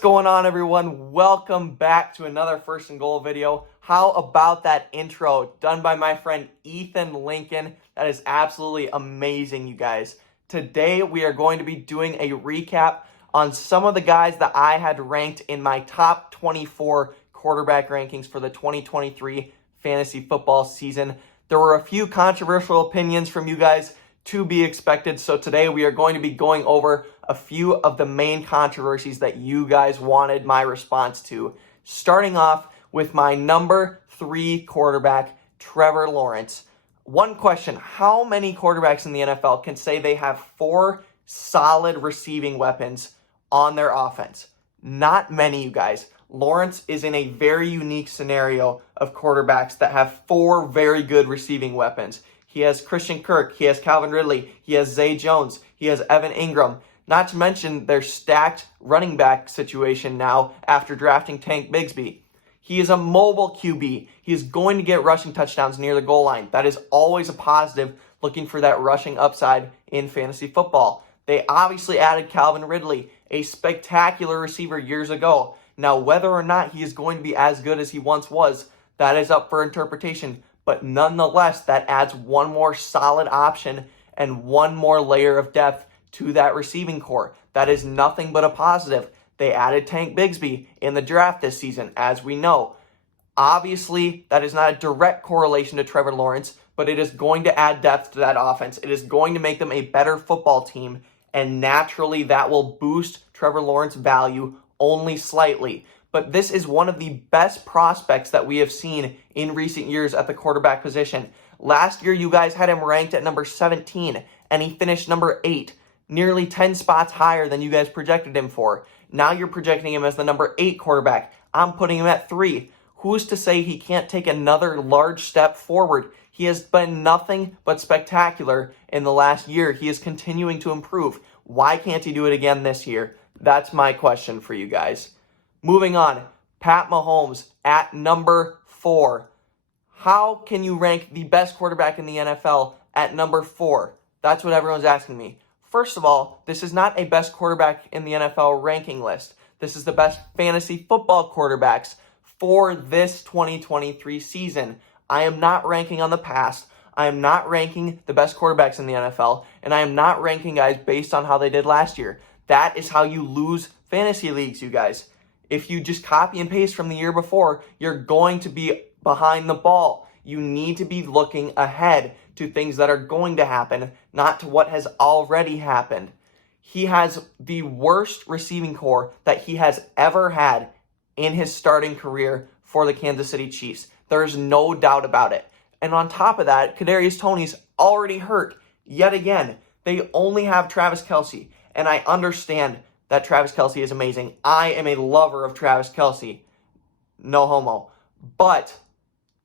going on, everyone? Welcome back to another First and Goal video. How about that intro done by my friend Ethan Lincoln? That is absolutely amazing, you guys. Today we are going to be doing a recap on some of the guys that I had ranked in my top 24 quarterback rankings for the 2023 fantasy football season. There were a few controversial opinions from you guys to be expected, so today we are going to be going over a few of the main controversies that you guys wanted my response to. Starting off with my number 3 quarterback, Trevor Lawrence. One question: how many quarterbacks in the NFL can say they have 4 solid receiving weapons on their offense? Not many, you guys. Lawrence is in a very unique scenario of quarterbacks that have 4 very good receiving weapons. He has Christian Kirk, he has Calvin Ridley, he has Zay Jones, he has Evan Ingram. Not to mention their stacked running back situation now after drafting Tank Bigsby. He is a mobile QB. He is going to get rushing touchdowns near the goal line. That is always a positive, looking for that rushing upside in fantasy football. They obviously added Calvin Ridley, a spectacular receiver years ago. Now, whether or not he is going to be as good as he once was, that is up for interpretation. But nonetheless, that adds one more solid option and one more layer of depth to that receiving core. That is nothing but a positive. They added Tank Bigsby in the draft this season, as we know. Obviously, that is not a direct correlation to Trevor Lawrence, but it is going to add depth to that offense. It is going to make them a better football team, and naturally that will boost Trevor Lawrence's value only slightly. But this is one of the best prospects that we have seen in recent years at the quarterback position. Last year, you guys had him ranked at number 17, and he finished number 8, nearly 10 spots higher than you guys projected him for. Now you're projecting him as the number 8 quarterback. I'm putting him at 3. Who's to say he can't take another large step forward? He has been nothing but spectacular in the last year. He is continuing to improve. Why can't he do it again this year? That's my question for you guys. Moving on, Pat Mahomes at number 4. How can you rank the best quarterback in the NFL at number 4? That's what everyone's asking me. First of all, this is not a best quarterback in the NFL ranking list. This is the best fantasy football quarterbacks for this 2023 season. I am not ranking on the past. I am not ranking the best quarterbacks in the NFL, and I am not ranking guys based on how they did last year. That is how you lose fantasy leagues, you guys. If you just copy and paste from the year before, you're going to be behind the ball. You need to be looking ahead to things that are going to happen, not to what has already happened. He has the worst receiving core that he has ever had in his starting career for the Kansas City Chiefs. There's no doubt about it. And on top of that, Kadarius Toney's already hurt yet again. They only have Travis Kelce, and I understand that Travis Kelce is amazing. I am a lover of Travis Kelce. No homo. But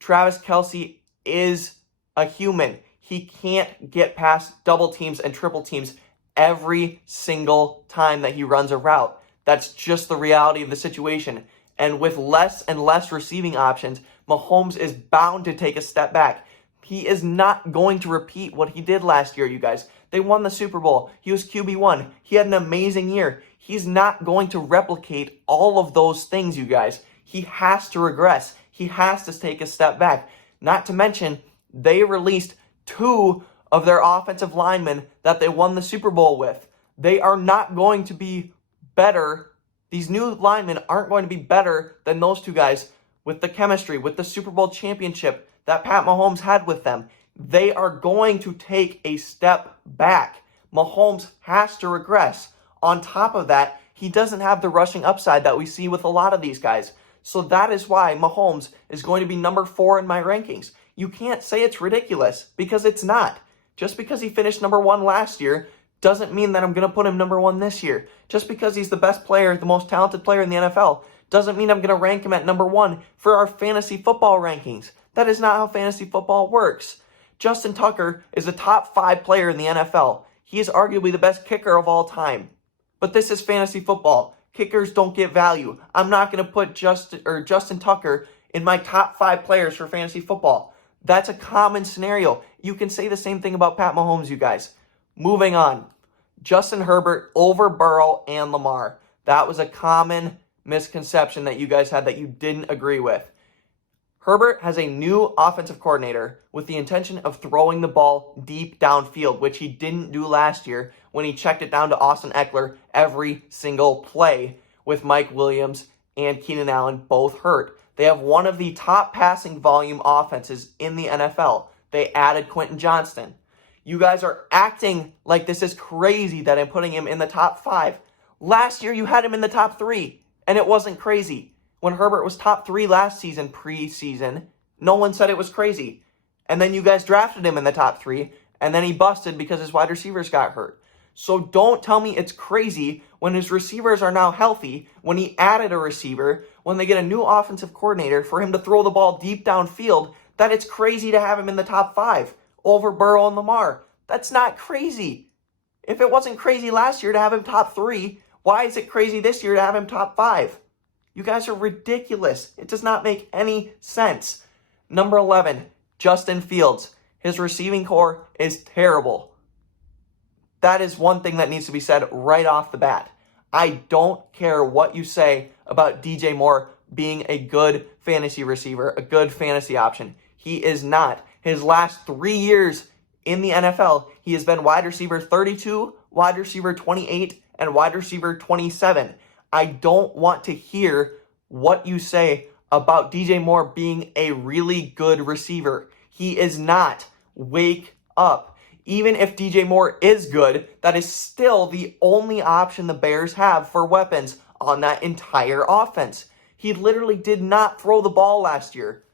Travis Kelce is a human. He can't get past double teams and triple teams every single time that he runs a route. That's just the reality of the situation. And with less and less receiving options, Mahomes is bound to take a step back. He is not going to repeat what he did last year, you guys. They won the Super Bowl. He was QB1. He had an amazing year. He's not going to replicate all of those things, you guys. He has to regress. He has to take a step back. Not to mention, they released 2 of their offensive linemen that they won the Super Bowl with. They are not going to be better. These new linemen aren't going to be better than those 2 guys with the chemistry, with the Super Bowl championship that Pat Mahomes had with them. They are going to take a step back. Mahomes has to regress. On top of that, he doesn't have the rushing upside that we see with a lot of these guys. So that is why Mahomes is going to be number 4 in my rankings. You can't say it's ridiculous, because it's not. Just because he finished number 1 last year doesn't mean that I'm going to put him number 1 this year. Just because he's the best player, the most talented player in the NFL, doesn't mean I'm going to rank him at number 1 for our fantasy football rankings. That is not how fantasy football works. Justin Tucker is a top 5 player in the NFL. He is arguably the best kicker of all time. But this is fantasy football. Kickers don't get value. I'm not going to put Justin Tucker in my top 5 players for fantasy football. That's a common scenario. You can say the same thing about Pat Mahomes, you guys. Moving on. Justin Herbert over Burrow and Lamar. That was a common misconception that you guys had that you didn't agree with. Herbert has a new offensive coordinator with the intention of throwing the ball deep downfield, which he didn't do last year when he checked it down to Austin Eckler every single play with Mike Williams and Keenan Allen both hurt. They have one of the top passing volume offenses in the NFL. They added Quentin Johnston. You guys are acting like this is crazy that I'm putting him in the top 5. Last year you had him in the top 3, and it wasn't crazy. When Herbert was top 3 last season, preseason, no one said it was crazy. And then you guys drafted him in the top 3, and then he busted because his wide receivers got hurt. So don't tell me it's crazy when his receivers are now healthy, when he added a receiver, when they get a new offensive coordinator for him to throw the ball deep downfield, that it's crazy to have him in the top 5 over Burrow and Lamar. That's not crazy. If it wasn't crazy last year to have him top 3, why is it crazy this year to have him top 5? You guys are ridiculous. It does not make any sense. Number 11, Justin Fields. His receiving core is terrible. That is one thing that needs to be said right off the bat. I don't care what you say about DJ Moore being a good fantasy receiver, a good fantasy option. He is not. His last 3 years in the NFL, he has been wide receiver 32, wide receiver 28, and wide receiver 27. I don't want to hear what you say about DJ Moore being a really good receiver. He is not. Wake up. Even if DJ Moore is good, that is still the only option the Bears have for weapons on that entire offense. He literally did not throw the ball last year.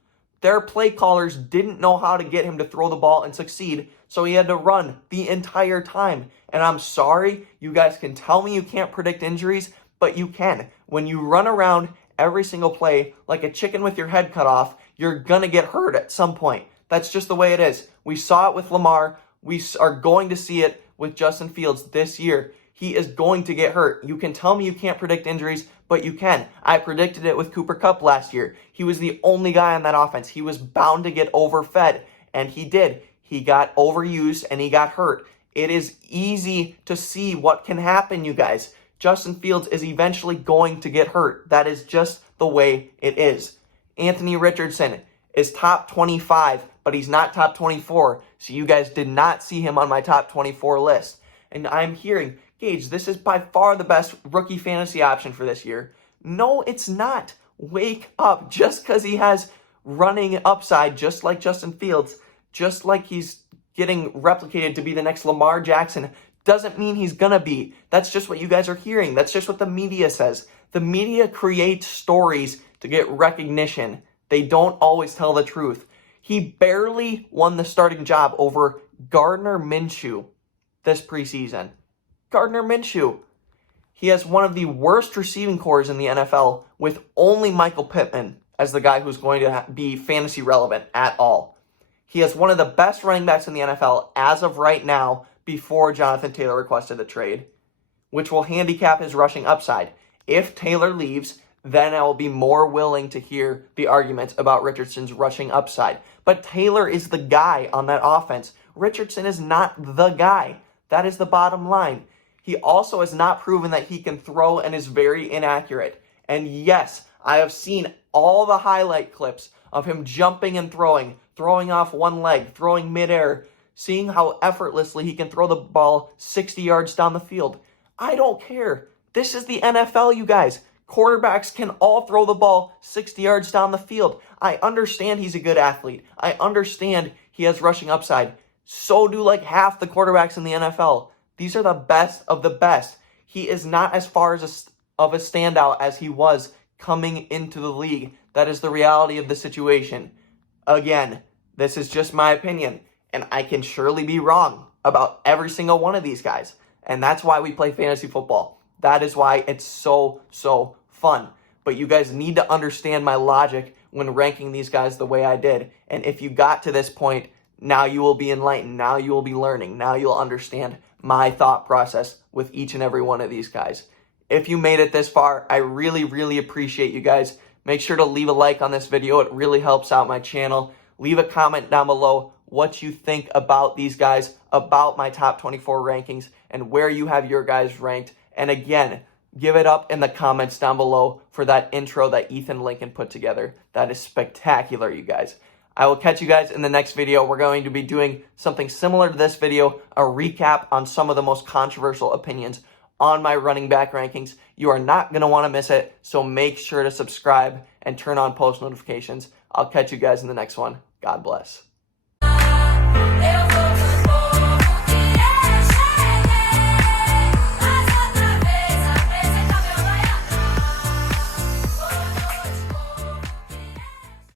Their play callers didn't know how to get him to throw the ball and succeed, so he had to run the entire time. And I'm sorry, you guys can tell me you can't predict injuries, but you can. When you run around every single play like a chicken with your head cut off, you're going to get hurt at some point. That's just the way it is. We saw it with Lamar. We are going to see it with Justin Fields this year. He is going to get hurt. You can tell me you can't predict injuries, but you can. I predicted it with Cooper Kupp last year. He was the only guy on that offense. He was bound to get overfed, and he did. He got overused, and he got hurt. It is easy to see what can happen, you guys. Justin Fields is eventually going to get hurt. That is just the way it is. Anthony Richardson is top 25, but he's not top 24. So you guys did not see him on my top 24 list. And I'm hearing, Gage, this is by far the best rookie fantasy option for this year. No, it's not. Wake up. Just because he has running upside, just like Justin Fields, just like he's getting replicated to be the next Lamar Jackson, doesn't mean he's gonna be. That's just what you guys are hearing. That's just what the media says. The media creates stories to get recognition. They don't always tell the truth. He barely won the starting job over Gardner Minshew this preseason. Gardner Minshew. He has one of the worst receiving cores in the NFL with only Michael Pittman as the guy who's going to be fantasy relevant at all. He has one of the best running backs in the NFL as of right now, before Jonathan Taylor requested a trade, which will handicap his rushing upside. If Taylor leaves, then I will be more willing to hear the arguments about Richardson's rushing upside. But Taylor is the guy on that offense. Richardson is not the guy. That is the bottom line. He also has not proven that he can throw and is very inaccurate. And yes, I have seen all the highlight clips of him jumping and throwing off one leg, throwing midair, seeing how effortlessly he can throw the ball 60 yards down the field. I don't care. This is the NFL, you guys. Quarterbacks can all throw the ball 60 yards down the field. I understand he's a good athlete. I understand he has rushing upside. So do like half the quarterbacks in the NFL. These are the best of the best. He is not as far as of a standout as he was coming into the league. That is the reality of the situation. Again, this is just my opinion. And I can surely be wrong about every single one of these guys. And that's why we play fantasy football. That is why it's so fun. But you guys need to understand my logic when ranking these guys the way I did. And if you got to this point, now you will be enlightened. Now you will be learning. Now you'll understand my thought process with each and every one of these guys. If you made it this far, I really appreciate you guys. Make sure to leave a like on this video. It really helps out my channel. Leave a comment down below what you think about these guys, about my top 24 rankings, and where you have your guys ranked. And again, give it up in the comments down below for that intro that Ethan Lincoln put together. That is spectacular, you guys. I will catch you guys in the next video. We're going to be doing something similar to this video, a recap on some of the most controversial opinions on my running back rankings. You are not going to want to miss it, so make sure to subscribe and turn on post notifications. I'll catch you guys in the next one. God bless.